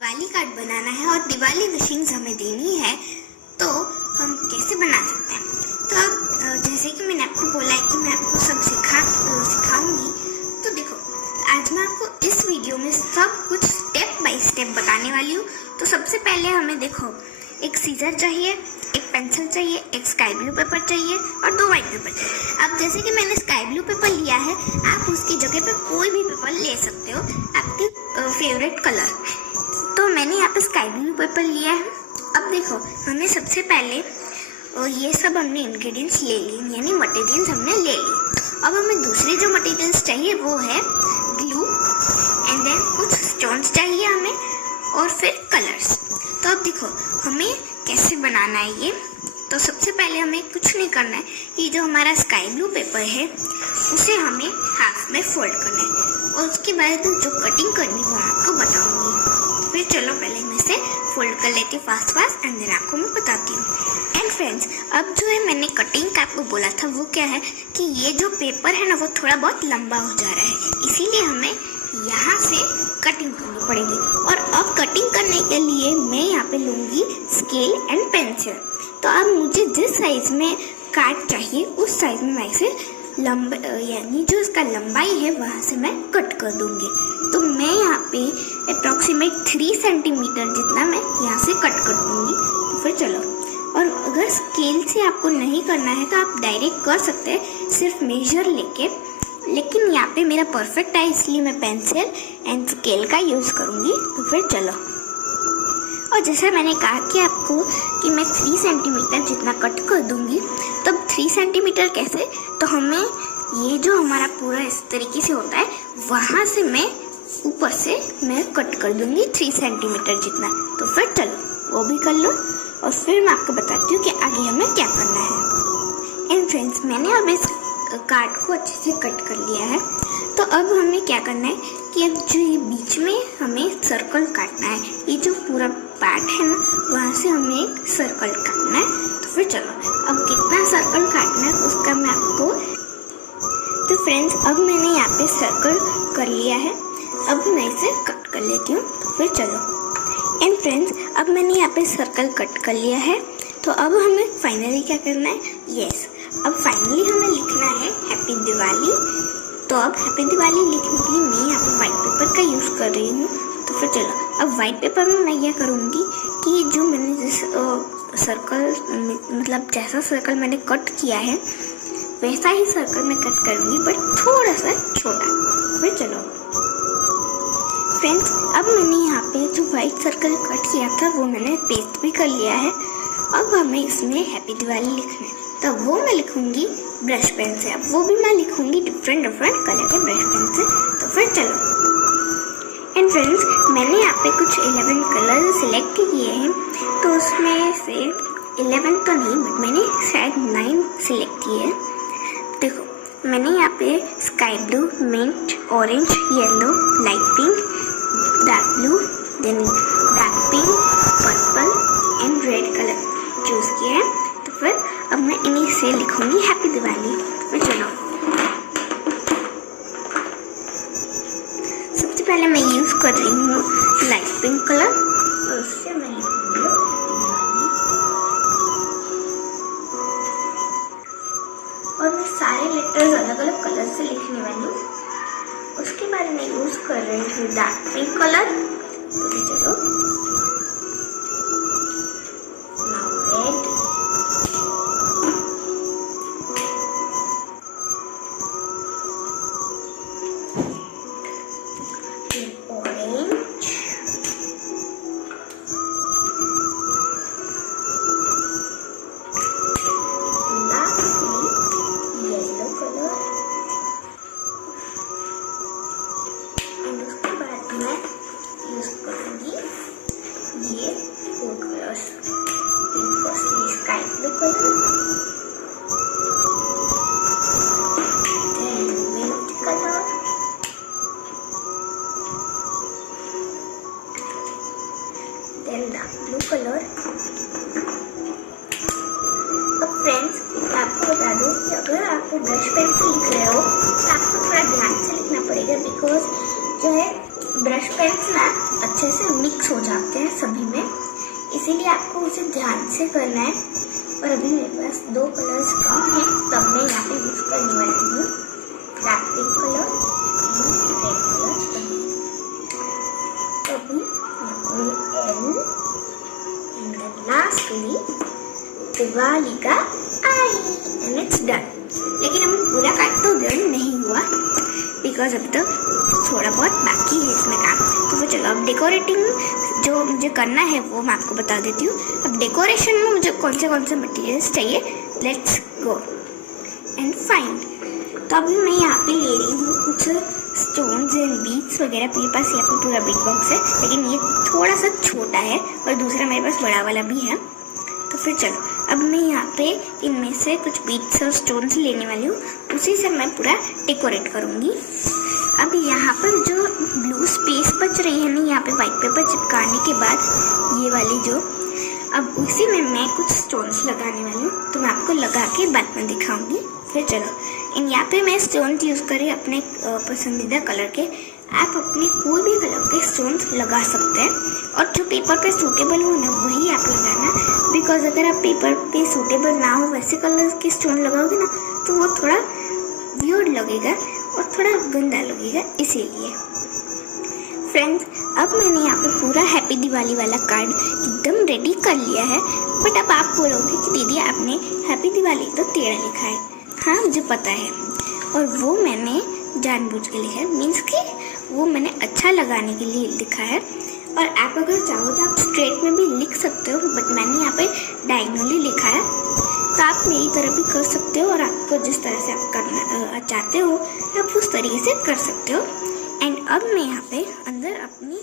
Diwali card बनाना है और दिवाली विशिंग्स हमें देनी है, तो हम कैसे बना सकते हैं। तो अब जैसे कि मैंने आपको बोला है कि मैं आपको सब सिखाऊंगी। तो देखो, आज मैं आपको इस वीडियो में सब कुछ स्टेप बाय स्टेप बताने वाली हूँ। तो सबसे पहले हमें देखो, एक सीजर चाहिए, एक पेंसिल चाहिए, एक स्काई ब्लू पेपर चाहिए और 2 वाइट पेपर चाहिए। अब जैसे कि मैंने स्काई ब्लू पेपर लिया है, आप उसकी जगह पे कोई भी पेपर ले सकते हो, आपके फेवरेट कलर। तो मैंने यहाँ पे स्काई ब्लू पेपर लिया है। अब देखो, हमें सबसे पहले ये सब हमने इंग्रेडिएंट्स ले लिए, यानी मटेरियल्स हमने ले लिए। अब हमें दूसरे जो मटेरियल्स चाहिए वो है ग्लू एंड देन कुछ स्टोन्स चाहिए हमें, और फिर कलर्स। तो अब देखो हमें कैसे बनाना है ये। तो सबसे पहले हमें कुछ नहीं करना है, ये जो हमारा स्काई ब्लू पेपर है उसे हमें हाफ में फोल्ड करना है, और उसके बाद जो कटिंग करनी है वो आपको बताऊंगी। फिर चलो पहले मैं इसे फोल्ड कर लेती हूँ फास्ट एंड देन आपको मैं बताती हूँ। एंड फ्रेंड्स, अब जो है मैंने कटिंग का आपको बोला था वो क्या है कि ये जो पेपर है ना वो थोड़ा बहुत लंबा हो जा रहा है, इसीलिए हमें यहाँ से कटिंग करनी पड़ेगी। और अब कटिंग करने के लिए मैं यहाँ पे लूँगी स्केल एंड पेंसिल। तो अब मुझे जिस साइज में कार्ड चाहिए उस साइज में मैं इसे यानी जो इसका लंबाई है वहाँ से मैं कट कर दूँगी। तो मैं यहाँ पे अप्रॉक्सीमेट 3 सेंटीमीटर जितना मैं यहाँ से कट कर दूँगी। तो फिर चलो, और अगर स्केल से आपको नहीं करना है तो आप डायरेक्ट कर सकते हैं सिर्फ मेजर लेके, लेकिन यहाँ पे मेरा परफेक्ट है इसलिए मैं पेंसिल एंड स्केल का यूज़ करूँगी। तो फिर चलो, और जैसे मैंने कहा कि आपको कि मैं 3 सेंटीमीटर जितना कट कर दूँगी। तब 3 सेंटीमीटर कैसे, तो हमें ये जो हमारा पूरा इस तरीके से होता है वहाँ से मैं ऊपर से मैं कट कर दूँगी 3 सेंटीमीटर जितना। तो फिर चलो वो भी कर लो, और फिर मैं आपको बताती हूँ कि आगे हमें क्या करना है। एंड फ्रेंड्स, मैंने अब इस कार्ड को अच्छे से कट कर लिया है। तो अब हमें क्या करना है कि अब जो ये बीच में हमें सर्कल काटना है, ये जो पूरा पार्ट है ना वहाँ से हमें एक सर्कल काटना है। तो फिर चलो, अब कितना सर्कल काटना है उसका मैं आपको। तो फ्रेंड्स, अब मैंने यहाँ पे सर्कल कर लिया है, अब मैं इसे कट कर लेती हूँ। तो फिर चलो, एंड फ्रेंड्स, अब मैंने यहाँ पे सर्कल कट कर लिया है। तो अब हमें फाइनली क्या करना है, यस, अब फाइनली हमें लिखना है हैप्पी दिवाली। तो अब हैप्पी दिवाली लिखने के लिए मैं यहाँ पे वाइट पेपर का यूज़ कर रही हूँ। तो फिर चलो, अब वाइट पेपर में मैं यह करूँगी कि जो मैंने जिस सर्कल मतलब जैसा सर्कल मैंने कट किया है वैसा ही सर्कल मैं कट करूँगी, बट थोड़ा सा छोटा। फिर चलो फ्रेंड्स, अब मैंने यहाँ पे जो वाइट सर्कल कट किया था वो मैंने पेस्ट भी कर लिया है। अब हमें इसमें हैप्पी दिवाली लिखना है, तो वो मैं लिखूँगी ब्रश पेन से। अब वो भी मैं लिखूँगी डिफरेंट कलर के ब्रश पेन से। तो फिर चलो, एंड फ्रेंड्स, मैंने यहाँ पे कुछ 11 कलर सिलेक्ट किए हैं। तो उसमें से 11 तो नहीं, बट मैंने शायद 9 सिलेक्ट किए हैं। देखो, मैंने यहाँ पे sky blue, mint, orange, yellow, light pink, dark blue, then dark pink, purple and red colour choose किए हैं। तो फिर अब मैं इन्हीं से लिखूंगी हैप्पी दिवाली। तो चलो, सबसे पहले मैं यूज़ कर रही हूँ लाइट पिंक कलर, और उससे मैं लिखूंगी दिवाली। और मैं सारे लेटर्स अलग अलग कलर से लिखने वाली हूँ। उसके बाद मैं यूज़ कर रही हूँ डार्क पिंक कलर। तो चलो, ब्लू कलर। अब फ्रेंड्स, आपको बता दूं कि अगर आप ब्रश पेन से लिख रहे हो तो आपको थोड़ा ध्यान से लिखना पड़ेगा, बिकॉज जो है ब्रश पेन्स ना अच्छे से मिक्स हो जाते हैं सभी में, इसीलिए आपको उसे ध्यान से करना है। और अभी मेरे पास 2 कलर्स कम हैं, तब मैं यहाँ पे यूज करने वाली हूँ dark pink colour and red colour. तो अभी एल एंड लास्टली दिवाली का आई एंड इट्स डन। लेकिन अभी पूरा काट तो डन नहीं हुआ, बिकॉज अभी तो थोड़ा बहुत बाकी है इसमें काम। तो वो चलो अब डेकोरेटिंग जो मुझे करना है वो मैं आपको बता देती हूँ। अब डेकोरेशन में मुझे कौन से मटेरियल्स चाहिए, लेट्स गो एंड फाइंड। तो अभी मैं यहाँ पे ले रही हूँ कुछ स्टोन्स एंड बीड्स वगैरह। मेरे पास यहाँ पे पूरा बिग बॉक्स है, लेकिन ये थोड़ा सा छोटा है और दूसरा मेरे पास बड़ा वाला भी है। तो फिर चलो अब मैं यहाँ पे इनमें से कुछ बीड्स और स्टोन्स लेने वाली हूँ, उसी से मैं पूरा डेकोरेट करूँगी। अब यहाँ पर जो ब्लू स्पेस बच रही है ना, यहाँ पे वाइट पेपर चिपकाने के बाद ये वाली जो, अब उसी में मैं कुछ स्टोन्स लगाने वाली हूँ, तो मैं आपको लगा के बाद में दिखाऊंगी। फिर चलो यहाँ पे मैं स्टोन्स यूज़ करी अपने पसंदीदा कलर के। आप अपने कोई भी कलर के स्टोन्स लगा सकते हैं, और जो पेपर पे सूटेबल हो ना वही आप लगाना, बिकॉज अगर आप पेपर पे सूटेबल ना हो वैसे कलर के स्टोन लगाओगे ना तो वो थोड़ा वियर्ड लगेगा और थोड़ा गंदा लगेगा, इसीलिए। फ्रेंड्स, अब मैंने यहाँ पे पूरा हैप्पी दिवाली वाला कार्ड एकदम रेडी कर लिया है। बट अब आप बोलोगे कि दीदी आपने हैप्पी दिवाली तो टेढ़ा लिखा है। हाँ, मुझे पता है, और वो मैंने जानबूझ के लिखा है, मीन्स कि वो मैंने अच्छा लगाने के लिए लिखा है। और आप अगर चाहो तो आप स्ट्रेट में भी लिख सकते हो, बट मैंने यहाँ पे डायगोनली लिखा है, तो आप मेरी तरह भी कर सकते हो, और आपको जिस तरह से आप करना चाहते हो आप उस तरीके से कर सकते हो। एंड अब मैं यहाँ पे अंदर अपनी